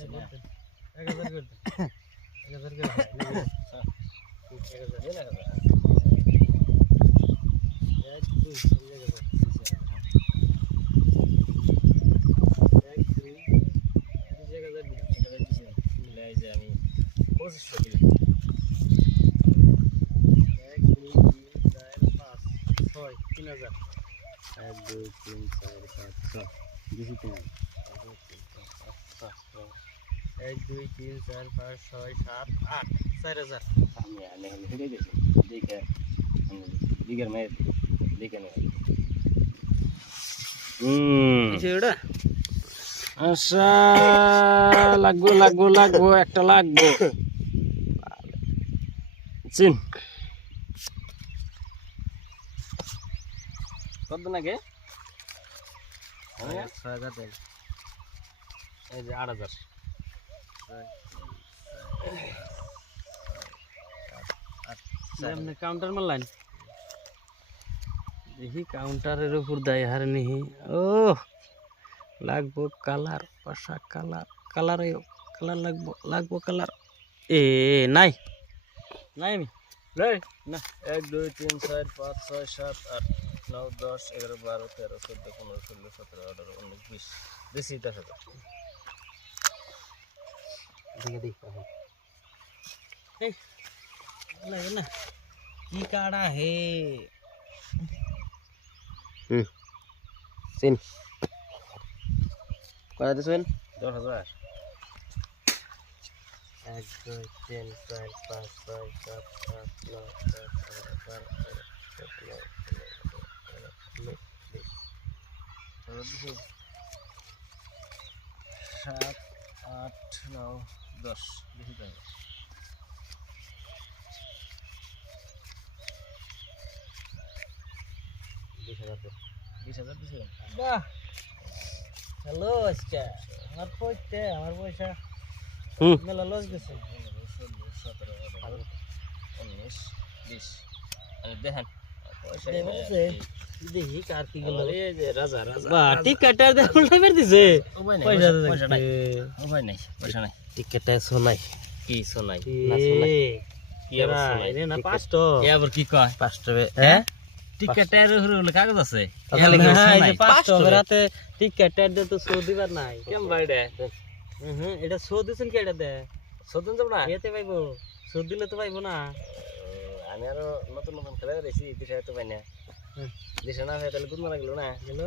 আমি 2500 দিলাম। 3000 1 2 3 4 5 6 বেশি তো নাই 1 2 3 4 5 6 7 8 4000 আমি আনে হেডে গেছি দেখে দিগের মে দেখে নে এটা আচ্ছা লাগবো একটা লাগবো চিন কত নাকি 6000 দেন এই যে 8000 কাউন্টার মারলেন দেখি কাউন্টারের উপর দেয় হার নিহি ও লাগবো কালার পাশা কালার কালার লাগবো কালার এ নাই আমি না 1 2 3 4 5 6 7 8 9 10 11 12 13 14 15 16 17 18 19 20 বেশি 10000 देख ना की काड़ा है सिन करा दे सुन 10000 1 2 3 4 5 6 7 8 9 10 11 12 7 8 9 10 বেশি তো 20000 বাহ হ্যালো আজকে আমার পয়সা মেলা লস গেছে 17 18 19 20 আর দেখেন পয়সা দেখি কার কি গেল এই যে রাজা বাহ টিকেটার দে উল্টাইবার দিছে পয়সা নাই পয়সা নাই টিকেটে সোনাই কি সোনাই না সোনাই কি আবার সোনাই রে না 500 এ আবার কি কয় 500 হ্যাঁ টিকেটের হলো কাগজ আছে খালি সোনাই 500 রাতে টিকেটের দে তো সো দিবার নাই কেম বাইডে এটা সো দিছেন কি এটা দে সো দেন যাব না এতে পাইবো সো দিলে তো পাইবো না আমি আরো নতুন খেলা রেছি দিশা তো পাই না দিশা না হয় তাহলে গুণ মারা গেল না গেল